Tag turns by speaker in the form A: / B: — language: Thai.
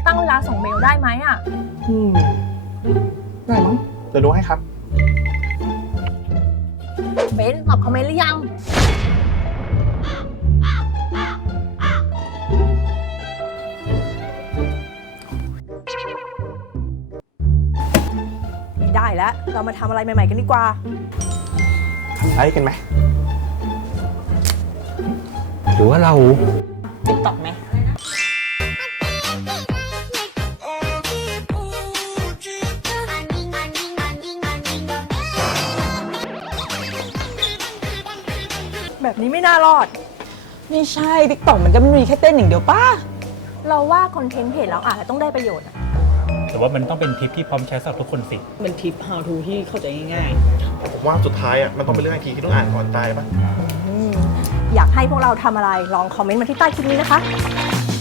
A: ตั้งเวลาส่งเมลได้ไหมอ่ะ
B: ได้มั้งเดี๋ยวดูให้ครับ
A: เบนตอบคอมเมนต์หรือยัง
C: ไม่ได้แล้ว เรามาทำอะไรใหม่ๆกันดีกว่า
B: ทำไลค์กันไหม
D: หรือว่าเรา
C: ติ๊กต็อกไหมแบบนี้ไม่น่ารอด
E: ไม่ใช่ติ๊กต็อกมันก็ไม่มีแค่เต้นอย่างเดียวป้า
A: เราว่าคอนเทนต์เพจเราอาจจะต้องได้ประโยชน์อะ
F: แต่ว่ามันต้องเป็นทิปที่พร้อมใช้สำหรับทุกคนสิ
E: เป็นทิป how to ที่เข้าใจง่าย
B: ผมว่าสุดท้ายอ่ะมันต้องเป็นเรื่องไอทีที่ต้องอ่านก่อนตายป่ะ
C: อยากให้พวกเราทำอะไรลองคอมเมนต์มาที่ใต้คลิปนี้นะคะ
E: ๆ